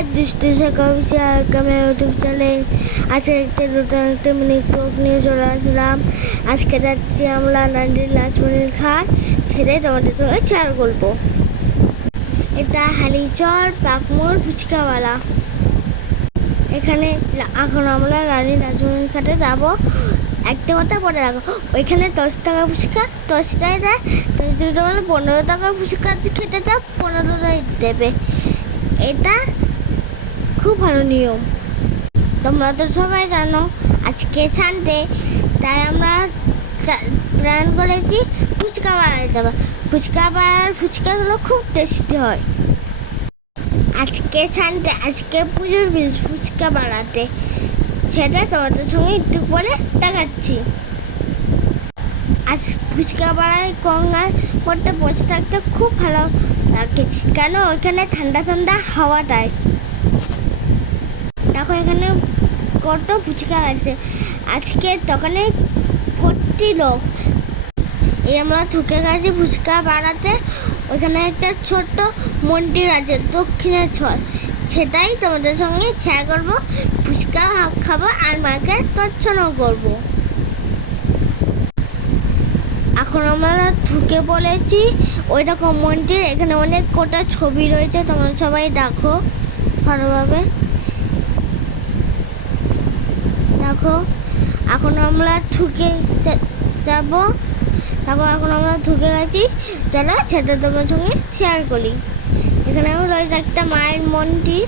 নমস্কার, দুষ্টু শেখা অফিসিয়াল ক্যামেরা ইউটিউব চ্যানেল। আজকে নতুন একটা মিনি ব্লগ নিয়ে চলে আসলাম। আজকে যাচ্ছি আমরা নান্দির লাচমনির ঘাট, সেটাই তোমাদের সঙ্গে শেয়ার করবো। এটা হালিচর পাকমোড় ফুচকাওয়ালা। এখানে এখন আমরা রানী লাচমনির ঘাটে যাবো। একটা কথা বলে রাখো, ওইখানে 10 টাকা ফুচকা 10টাই দেয়। তো যদি তোমরা 15 টাকা ফুচকা খেতে চাও 15টাই দেবে। এটা খুব ভালো নিয়ম। তোমরা তো সবাই জানো আজকে সানডে, তাই আমরা প্ল্যান করেছি ফুচকা বাড়াতে যাবো। ফুচকাগুলো খুব টেস্টি হয়। আজকে সানডে, আজকে পুজোর দিন ফুচকা বাড়াতে, সেটা তোমাদের সঙ্গে একটু পরে দেখাচ্ছি। আজ ফুচকা বাড়ায় গঙ্গার পথে বসে থাকতে খুব ভালো লাগে, কেন ওইখানে ঠান্ডা ঠান্ডা হাওয়া দেয়। দেখো এখানে কত ফুচকা আছে। আজকে দোকানে ভর্তি লোক। এই আমরা ঢুকে গেছি ফুচকা বাড়াতে। ওইখানে একটা ছোট্ট মন্দির আছে দক্ষিণেশ্বর, সেটাই তোমাদের সঙ্গে শেয়ার করবো। ফুচকা খাবো আর মাকে দর্শনও করবো। এখন আমরা ঢুকে পড়েছি ওই রকম মন্দির। এখানে অনেক কটা ছবি রয়েছে, তোমরা সবাই দেখো ভালোভাবে। দেখো এখন আমরা ঢুকে যাবো। দেখো এখন আমরা ঢুকে গেছি, চলো সেটা তোমার সঙ্গে শেয়ার করি। এখানেও রয়েছে একটা মায়ের মন্দির,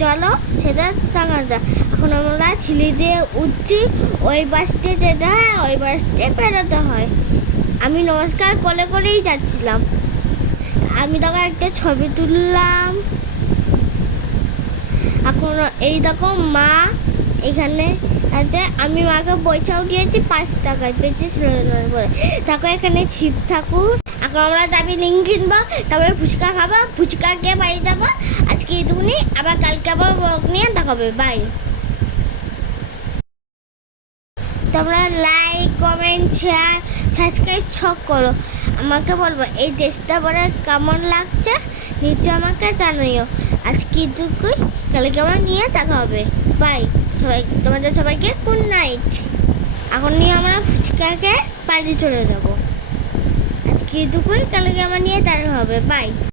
চলো সেটা দেখা যাক। এখন আমরা সিঁড়ি দিয়ে উঠছি, ওই বাসটি যেতে হয় ওই বাসটি বেরোতে হয়। আমি নমস্কার করেই যাচ্ছিলাম। আমি তখন একটা ছবি তুললাম। এখন এই দেখো মা এখানে আছে। আমি মাকে পয়সাও দিয়েছি 5 টাকায়, বেঁচে ছিল বলে। দেখো এখানে শিব ঠাকুর। এখন আমরা যাবি লিঙ্ক কিনবো, তারপরে ফুচকা খাবো, ফুচকা খেয়ে বাড়ি যাবো। আজকে এইটুকুনি, আবার কালকে আবার ব্লগ নিয়ে দেখাবে। বাই। তোমরা লাইক কমেন্ট শেয়ার সাবস্ক্রাইব সব করো। আমাকে বলবো এই দেশটা পরে কেমন লাগছে, নিচে আমাকে জানাইও। আজকে এইটুকুই, কালকে আবার নিয়ে দেখা হবে। বাই সবাই, তোমাদের সবাইকে গুড নাইট। এখন নিয়ে আমরা ফুচকাকে বাড়ি চলে যাবো। আজকে এইটুকুই, কালকে আমার নিয়ে দেখা হবে। বাই।